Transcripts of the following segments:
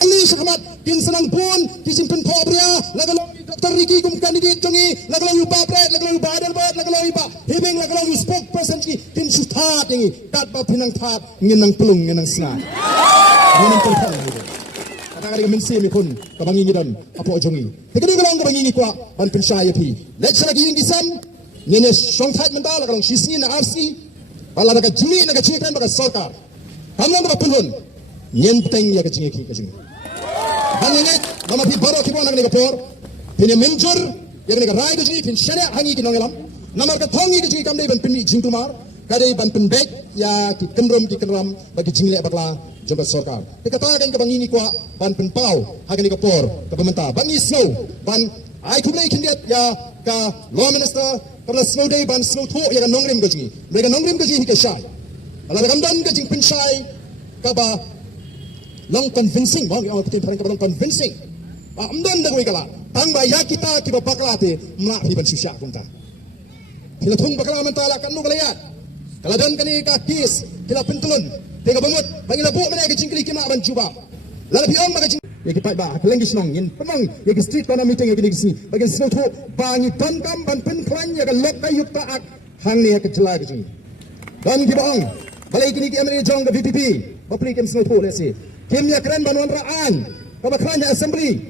Ini sekamat kin senang pun kisimpen pobria lagalong Dr. Ricky kum candidate jongi lagalong yuba pret lagalong yuba adelbert lagalong yuba himeng lagalong yu spokesperson kin sutat ini kat ba pinang tat nginang pelung nginang snat nginang telpon gitu kata-kata mensi mi pun kabangi ngidon apo jongi tekadi galong kabangi ngi kwa ban pensaya pi let's lagi ing disam ngene songtat mental lagalong shisni na arsi bala daga jimi naga chikran baga sorkar kamlang ba pelun nyenteng ya kecing ki kecing Hanginit, nama pi baro kibo nang negapor, pinya menjur, yang nega rai kecing, pin syariah hangi ki nongelam, nama ka thongi kecing kamdei ban pin jingtumar, kadai ban pin bek ya ki kenram bagi jingli abakla jombat sorkar. Dikatakan ke bang ini kuat ban pin pau, hagan negapor, ke pemerintah, ban snow, ban ai kublai kindiat ya ka law minister, karena snow day ban snow tho ya ka nongrim kecing, mereka nongrim kecing ke syai, kalau kamdan kecing pin syai, kaba long convincing bang orang kita parang long convincing amdan dah kala tang baya kita kiba bakla te mla hiban susya kunta kila thung bakla mentala kan nu galayat kala dan kani ka kis kila pentulun tega bangut bagi labu mana ke cingkli kima ban cuba lala piong baga cing ya kipai ba kelenggi snong yin pemang ya ke street corner meeting ya ke sini bagi snow tho bangi tan kam ban pen klan ya ke lok kayuk taak hang ni ya ke jela ke sini dan kibang balai kini ki amri jong ke VPP bapli kem snow tho lesi Kimnya keren banuan raan, kaba kerana assembly,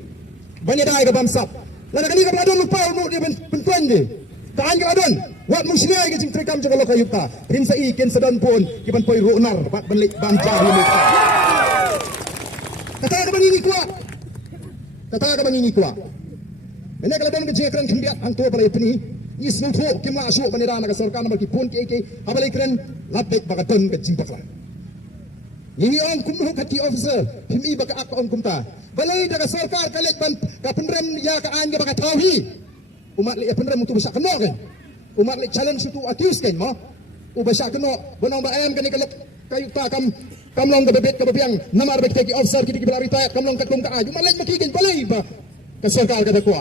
banyak dah ke bamsap. Lalu kali ke badun lupa umur dia bentuan dia. Taan ke badun, wat musliah ke jing terekam jaga lokal yukta. Prinsa I ken sedan pun kiban poi runar, bat balik banja ini. Kata ke bang ini kuat, kata ke bang ini kuat. Mana kalau dan ke jing keren kembiat angtua pada peni. Ini senutu kimla asyuk banira naga sorkan nama kipun ke abalai keren labek bagadun ke jing paklan. Ini orang kumpuh kati officer, himi baka ak on kumta. Balai daga sarkar kalit ban ka penrem ya ka an baka tauhi. Umat le penrem untuk besar kena kan. Umat le challenge itu accuse kan mo. U besar kena bonong ba ayam kan kalak kayu ta kam long ka bebet ka babiang namar bek teki officer kiti kibala retire kam long ka kum ka aju. Umat le makikin balai ba ka sarkar ka dakwa.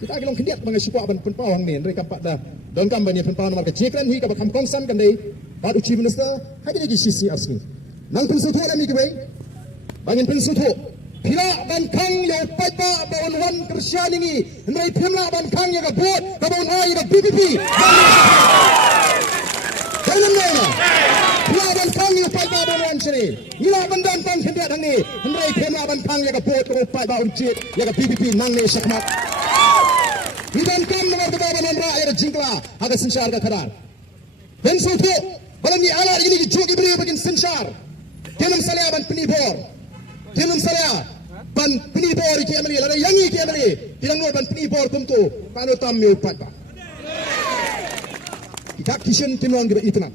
Kita agilong kindiat mga sipwa ban penpawang ni reka pada don kam ban ni penpawang namar ka jikran hi ka bakam kongsan kan dei. Padu chief minister hadi lagi sisi asmi. Nang pensutu kami kue, bangin pensutu, pila bangkang yang pada bawaan wan kersian ini, hendak pila bangkang yang kabut, bawaan ai yang BPP. Jangan mana, pila bangkang yang pada bawaan wan sini, ila bandan bang hendak ni, hendak pila bangkang yang kabut, pada bawaan cik yang BPP nang ni sakmat. Hidan kam nomor bawaan wan rakyat jingkla, agak sensar ke karar. Pensutu, balang ni alat ini juga beri bagian sensar. Kenam salia ban penibor, kenam salia ban penibor iki amri, lada yangi iki amri, tidak nuan ban penibor tentu, kanu tam miupat ba. Kita kisah tinuan kita itu nak.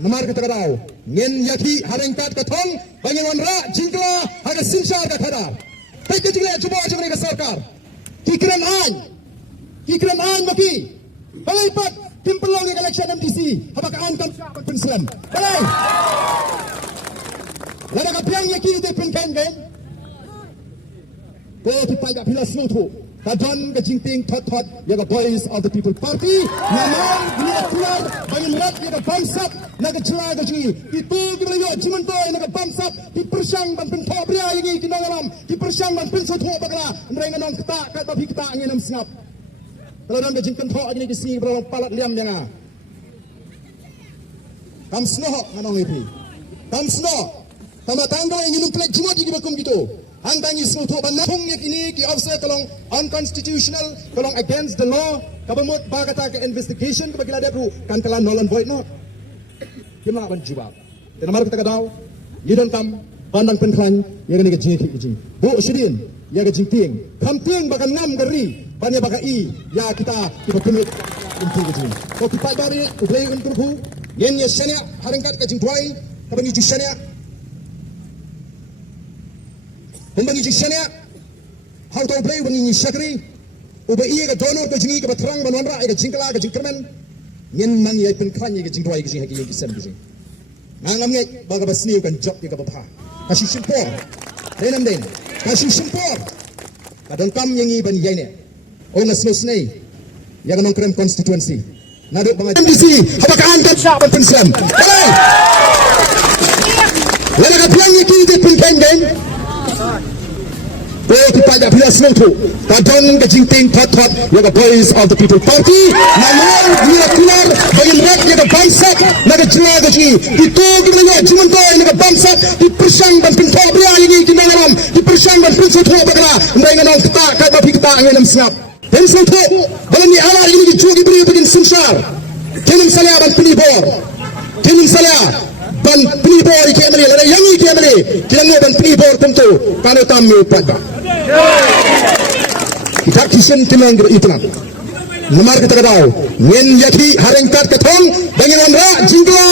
Namar kita kadau, ngen yaki harengkat katong, banyak wanra jingkla, harga sinsar kathara. Baik jingkla cuba aja mereka sarkar. Kikran an maki, balai pat timpelong di election MTC, apakah an kam pensiun? Balai. Lada kapiang yaki itu penkan kan? Kau tipai kat pilas nutu. Kajan ke jingting tot ya ke Voice of the People Party. Naman dia keluar bagi merat ya ke bangsat naga celah ke ji. Itu kita lihat cuman tu naga bangsat di persang ban pentok bria yang ini kita ngalam. Di persang ban pensutu bagla. Mereka nong ketak kat babi ketak angin nam siap. Kalau nam ke jingting tok ini kisi berapa palat liam yang ah. Kam snoh nganong ipi. Kam snoh. Tama tangga yang ingin kelak cuma di bakum gitu. Hangtangi seluruh banapung yang ini ki officer tolong unconstitutional, tolong against the law. Kabamut bagata ke investigation kebagi ada tu kan telan null and void no. Kena ban jawab. Dan mari kita kadau. Yidon kam pandang penklan yang ini ke jing. Bu sidin ya ke jing. Kamting bakan ngam geri. Banyak bagai i ya kita pemit untuk ke jing. Kau tipai bari ublay untuk ku. Yen ya senya harengkat ke jing tuai. Kabangi jisenya. Membangi jisnya, how to play bangi syakri, ubai ke donor ke jingi ke batrang banwanra ke jingkala ke jingkerman, nyen mang yai penkran ke jingtuai ke jingi ke jisem ke jing. Nangam ngai baga basni kan job ke bapa. Kasih simpor, renam den, kasih simpor. Kadang kam yang iban yai ne, orang asli yang nongkrem constituency. Naduk bangai MDC, apakah anda siap pensiun? Lalu kapiang yang kita penkan Oh, di pajak pilihan semua tu. Padon ke jingting pot-pot yang ke Boys of the People Party. Namun dia keluar bagi mereka yang ke bangsa nak jual gaji. Itu kita lihat cuma kau yang ke bangsa di persang dan pintu beria ini di dalam di persang dan pintu tu berkala. Mereka nak kita kat bapi kita angin siap. Dan semua tu balan ni awal ini dijual diberi bagi sensar. Kening salah ban penibor. Kening salah ban penibor di KML. Ada yang di KML. Kening ban penibor tentu kalau tamu pada. Kita kisah timang itu nak. Nomor kita tahu. Yen yaki harengkat ketong dengan andra jingla.